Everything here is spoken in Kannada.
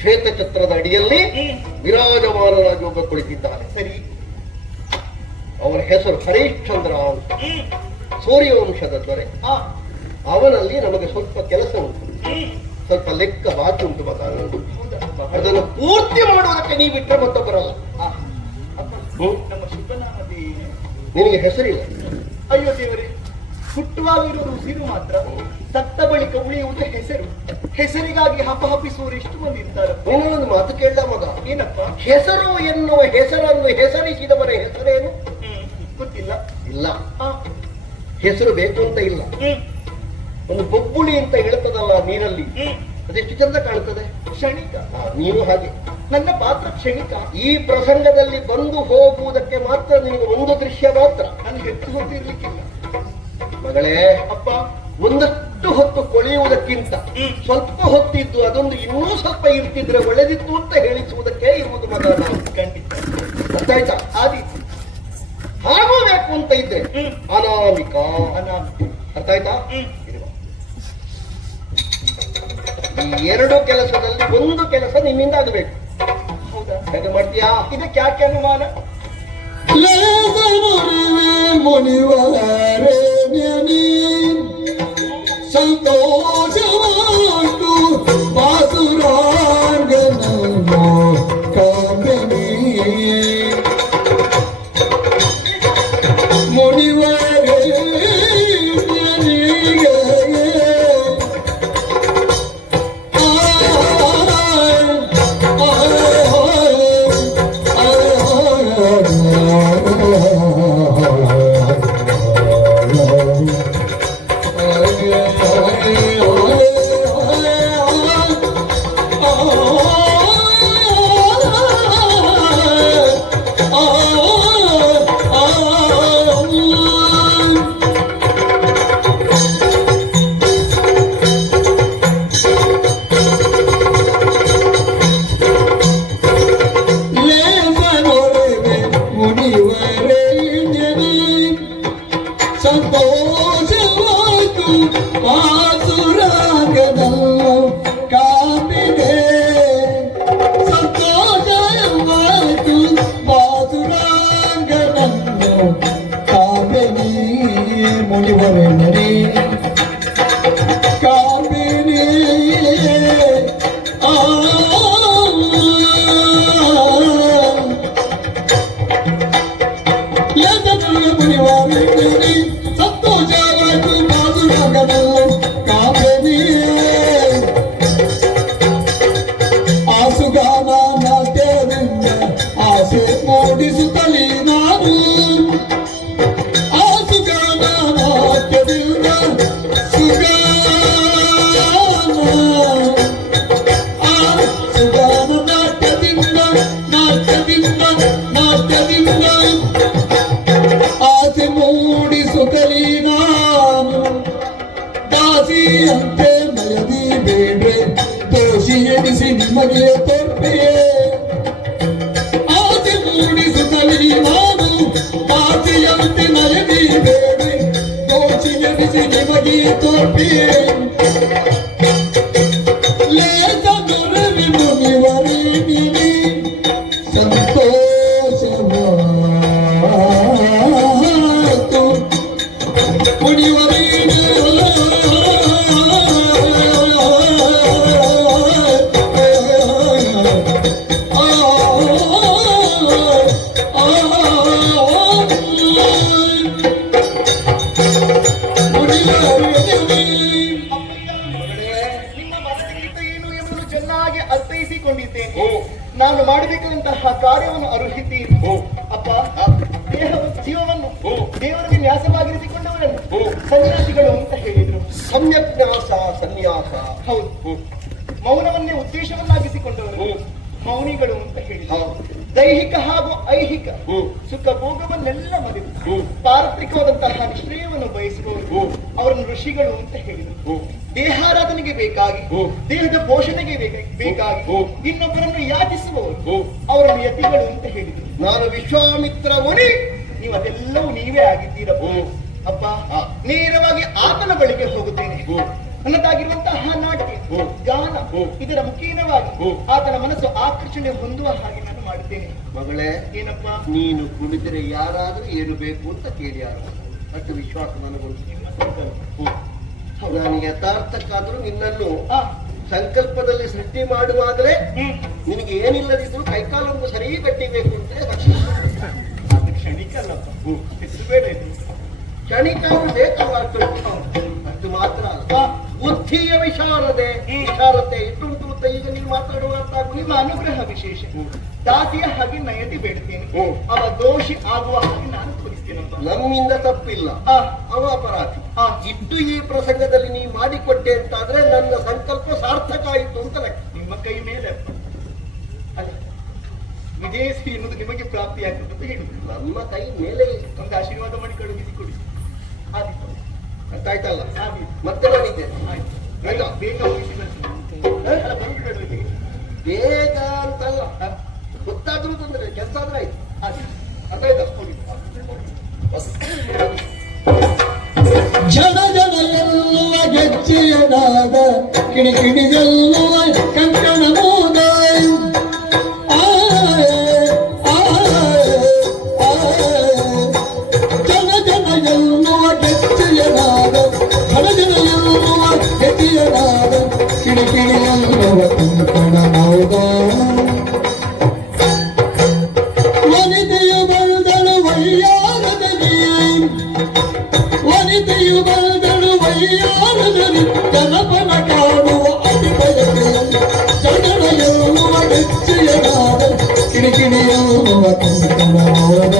ಶ್ವೇತಛತ್ರದ ಅಡಿಯಲ್ಲಿ ವಿರಾಜಮಾನರಾಗಿ ಒಬ್ಬ ಕುಳಿತಿದ್ದಾನೆ. ಸರಿ, ಅವನ ಹೆಸರು ಹರಿಶ್ಚಂದ್ರ ಅಂತ, ಸೂರ್ಯವಂಶದ ದೊರೆ. ಅವನಲ್ಲಿ ನಮಗೆ ಸ್ವಲ್ಪ ಕೆಲಸ ಉಂಟು, ಸ್ವಲ್ಪ ಲೆಕ್ಕ ಬಾಕಿ ಉಂಟು. ಅದನ್ನು ಪೂರ್ತಿ ಮಾಡುವುದಕ್ಕೆ ನೀವು ಬಿಟ್ಟರೆ ಮತ್ತೊಬ್ಬರಲ್ಲ. ನಿನಗೆ ಹೆಸರಿಲ್ಲ. ಅಯ್ಯೋ ದೇವರೇ, ಹುಟ್ಟುವಾಗಿರೋರು ಉಸಿರು ಮಾತ್ರ, ಸತ್ತ ಬಳಿಕ ಉಳಿಯುವುದು ಹೆಸರು. ಹೆಸರಿಗಾಗಿ ಹಪಹಪಿಸುವರು ಎಷ್ಟು ಮಂದಿ ಇರ್ತಾರೆ. ನಿನ್ನೊಂದು ಮಾತು ಕೇಳ ಮಗ. ಏನಪ್ಪ? ಹೆಸರು ಎನ್ನುವ ಹೆಸರನ್ನು ಹೆಸರಿಸಿದವರ ಹೆಸರೇನು ಗೊತ್ತಿಲ್ಲ. ಇಲ್ಲ, ಹೆಸರು ಬೇಕು ಅಂತ ಇಲ್ಲ. ಒಂದು ಬೊಬ್ಬುಳಿ ಅಂತ ಹೇಳ್ತದಲ್ಲ ನೀರಲ್ಲಿ, ಅದೆಷ್ಟು ಚಂದ ಕಾಣ್ತದೆ. ಕ್ಷಣಿಕ. ನೀನು ಹಾಗೆ. ನನ್ನ ಪಾತ್ರ ಕ್ಷಣಿಕ. ಈ ಪ್ರಸಂಗದಲ್ಲಿ ಬಂದು ಹೋಗುವುದಕ್ಕೆ ಮಾತ್ರ ನಿನಗೆ ಒಂದು ದೃಶ್ಯ ಮಾತ್ರ. ನನಗೆ ಹೆಚ್ಚು ಹೊತ್ತಿರ್ಲಿಕ್ಕಿಲ್ಲ ಮಗಳೇ. ಅಪ್ಪ, ಒಂದಷ್ಟು ಹೊತ್ತು ಕೊಳೆಯುವುದಕ್ಕಿಂತ ಸ್ವಲ್ಪ ಹೊತ್ತಿದ್ದು ಅದೊಂದು ಇನ್ನೂ ಸ್ವಲ್ಪ ಇರ್ತಿದ್ರೆ ಒಳ್ಳೆದಿತ್ತು ಅಂತ ಹೇಳಿಸುವುದಕ್ಕೆ ಇರುವುದು ಮಗ. ಖಂಡಿತ. ಅರ್ಥ ಆಯ್ತಾ? ಆದೀತು. ಹಾಗೂ ಬೇಕು ಅಂತ ಇದ್ರೆ ಅನಾಮಿಕ. ಅರ್ಥ ಆಯ್ತಾ? ಈ ಎರಡು ಕೆಲಸದಲ್ಲಿ ಒಂದು ಕೆಲಸ ನಿಮ್ಮಿಂದ ಆಗಬೇಕು. ಹೌದಾ? ಹೇಗೆ ಮಾಡ್ತೀಯಾ? ಇದಕ್ಕೆ ಯಾಕೆ ಅನುಮಾನ? ಸಂತೋಷವಾಂಟು ಬಾಸುರಾಂಗನೋ ಕಾಂಬನಿ ಮುನಿವರೇ ಸಂತೋಷವಾಯ್ತು ಮಾಸುರಾಂಗನಲ್ಲೋ ಕಾಮಿದೆ ಸಂತೋಷವಾಯ್ತು ಮಾಸುರಾಂಗನಲ್ಲೋ ಕಾಮಿನಿ ಮುನಿವರೆನ್ನರಿ ಕಾಮಿನಿ ಸಂತೋಷವಾಯ್ತು ಮಾಸುರಾಂಗನಲ್ಲೋ ಕಾಮಿನಿ ಆಸುಗಾನ ನಾಟ್ಯದಿಂದ ಆಸೆ ಮೂಡಿಸುತ್ತಲೇ ನಾನು ಆಸುಗಾನ ನಾಟ್ಯದಿಂದ ಸುಗಾನ ನಾಟ್ಯದಿಂದ ಆಸೆ ಮೂಡಿಸುತ್ತಲೇ ನಾನು ದಾಸಿಯಂತೆ ಮಯದಿ ಬೇಡ್ರೆ ದೋಷಿ ಎನಿಸಿ ನಿಮಗೆ ತೋರ್ಪೆಯೇ ಆಸೆ ಮೂಡಿಸುತ್ತಲೇ ನಾನು ದಾಸಿಯಂತೆ ಮಯದಿ ಬೇಡ್ರೆ ದೋಷಿ ಎನಿಸಿ ನಿಮಗೆ ತೋರ್ಪೆಯೇ ಲೇಸ ದೊರವಿ ಮುನಿವರಿ ನೀನಿ ಸಂತೋಷವಾಯ್ತು ಮುನಿವರಿ ನಿಮ್ಮ ಮನಸ್ಸಿಗಿಂತ ಏನು ಎಂಬುದು ಚೆನ್ನಾಗಿ ಅರ್ಥೈಸಿಕೊಂಡಿದ್ದೇನೆ. ನಾನು ಮಾಡಬೇಕಾದಂತಹ ಕಾರ್ಯವನ್ನು ಅರ್ಹಿದ್ದೀನಿ. ಅಪ್ಪ, ಜೀವವನ್ನು ದೇವರಿಗೆ ನ್ಯಾಸವಾಗಿರಿಸಿಕೊಂಡವರನ್ನು ಸನ್ಯಾಸಿಗಳು ಅಂತ ಹೇಳಿದ್ರು. ಸಮ್ಯಜ್ಞಾಸ ಸನ್ಯಾಸ. ಹೌದು. ಮೌನವನ್ನೇ ಉದ್ದೇಶವನ್ನಾಗಿಸಿಕೊಂಡವರು ಮೌನಿಗಳು ಅಂತ ಹೇಳಿದ್ರು. ಹೌದು. ದೈಹಿಕ ಹಾಗೂ ಐಹಿಕ ಸುಖ ಭೋಗವನ್ನೆಲ್ಲ ಮರೆತು ಪಾರತ್ರಿಕವಾದಂತಹ ನಿಶ್ಚಯವನ್ನು ಬಯಸುವವರು ಅವರನ್ನು ಋಷಿಗಳು ಅಂತ ಹೇಳಿದರು. ದೇಹಾರಾಧನೆಗೆ ಬೇಕಾಗಿ ದೇಹದ ಪೋಷಣೆಗೆ ಬೇಕಾಗಿ ಇನ್ನೊಬ್ಬರನ್ನು ಯಾಚಿಸುವವರು ಅವರನ್ನು ಯತಿಗಳು ಅಂತ ಹೇಳಿದರು. ನಾನು ವಿಶ್ವಾಮಿತ್ರ ಮುನಿ. ನೀವು ಅದೆಲ್ಲವೂ ನೀವೇ ಆಗಿದ್ದೀರಪ್ಪ. ಅಪ್ಪ, ನೇರವಾಗಿ ಆತನ ಬಳಿಗೆ ಹೋಗುತ್ತೇನೆ. ನನ್ನದಾಗಿರುವಂತಹ ನಾಟ್ಯ ಗಾನ ಇದರ ಮುಖೇನವಾಗಿ ಆತನ ಮನಸ್ಸು ಆಕರ್ಷಣೆ ಹೊಂದುವ ಹಾಗೆ ನಾನು ಮಾಡುತ್ತೇನೆ. ಮಗಳೇ, ಏನಪ್ಪ, ನೀನು ಕುಳಿತರೆ ಯಾರಾದ್ರೂ ಏನು ಬೇಕು ಅಂತ ಕೇಳಿ ಯಾರು ಅಷ್ಟು ವಿಶ್ವಾಸ ನನಗೊಂದು. ನಾನು ಯಥಾರ್ಥಕ್ಕಾದ್ರೂ ನಿನ್ನನ್ನು ಸಂಕಲ್ಪದಲ್ಲಿ ಸೃಷ್ಟಿ ಮಾಡುವಾಗಲೇ ನಿನಗೆ ಏನಿಲ್ಲದಿದ್ರು ಕೈಕಾಲೊಂದು ಸರಿ ಕಟ್ಟಿಬೇಕು ಅಂತ ಅದು ಕ್ಷಣಿಕ ಅಲ್ಲಪ್ಪ, ಬೇಡ ಇದು. ಕ್ಷಣಿಕ ಬೇಕಲ್ಲ ಅಷ್ಟು ಮಾತ್ರ ಅಲ್ಲ. ಬುದ್ಧಿಯ ವಿಶಾರತೆ ಇಟ್ಟುಂಟು ಅಂತ ಈಗ ನೀವು ಮಾತಾಡುವಂತ ನಿಮ್ಮ ಅನುಗ್ರಹ ವಿಶೇಷ. ದಾಸಿಯ ಹಾಗೆ ನಯತಿ ಬೇಡ್ತೇನೆ. ಅವ ದೋಷಿ ಆಗುವ ಹಾಗೆ ನಾನು ತೋರಿಸ್ತೇನಪ್ಪ. ನಮ್ಮಿಂದ ತಪ್ಪಿಲ್ಲ, ಅವ ಅಪರಾಧಿ. ಇಟ್ಟು ಈ ಪ್ರಸಂಗದಲ್ಲಿ ನೀವು ಮಾಡಿಕೊಟ್ಟೆ ಅಂತಾದ್ರೆ ನನ್ನ ಸಂಕಲ್ಪ ಸಾರ್ಥಕ ಆಯಿತು ಅಂತ ಲೆಕ್ಕ. ನಿಮ್ಮ ಕೈ ಮೇಲೆ ಅಲ್ಲ, ವಿದೇಶಿ ಎನ್ನುವುದು ನಿಮಗೆ ಪ್ರಾಪ್ತಿಯಾಗ್ತದೆ ಅಂತ ಹೇಳಿದ್ರು. ನಮ್ಮ ಕೈ ಮೇಲೆ ಒಂದು ಆಶೀರ್ವಾದ ಮಾಡಿ ಕಳುಹಿಸಿಕೊಡಿ. ಆದಿತ್ತು, ಅಂತ ಆಯ್ತಲ್ಲ. ಆದಿತ್ತು. ಮತ್ತೆ ಮಾಡಿದ್ದೆ ಆಯ್ತು. ಆಯ್ತಾ? ಬೇಗ ಹೋಗಿಸಿ ಬರ್ತೀನಿ. ಅಲ್ಲ, ಬಂದ್ಬಿಡು ಇಲ್ಲಿಗೆ. ಬೇಗ ಅಂತಲ್ಲ, ಗೊತ್ತಾದ್ರೂ ತೊಂದ್ರೆ, ಕೆಲಸ ಆದ್ರೆ ಆಯ್ತು. ಆದಿತ್ತು. ಅರ್ಥ ಆಯ್ತಾ? ಹೋಗಿ. ಜನ ಎನ್ನುವ ಗೆಜ್ಜೆಯನಾದ ಕಿಣಿಕಿಣಿಗೆಲ್ಲುವ ಕಂಕಣ ಮೋದ ಜನ ಎನ್ನುವ ಗೆಜ್ಜೆಯನಾದ ಜನ ಎನ್ನುವ ಗೆಜ್ಜೆಯನಾದ ಕಿಣಿಕಿಣಿಗೆಲ್ಲುವ ಕಂಕಣ ಮೋದ ವನಿತೆಯು ಬಂದಳು ವನಿತೆಯು ಬಂದಳು ವೈಯಾರದಲ್ಲಿ ಜನಪನ ಕಾಣುವ ಅತಿ ಬಯಕೆಯಲ್ಲಿ ಜನರ ಎನ್ನುವ ಗೆಜ್ಜೆಯನಾದ ಕಿಣಿಕಿಣಿಯನ್ನುವ ಕಂಕಣ ಮೋದ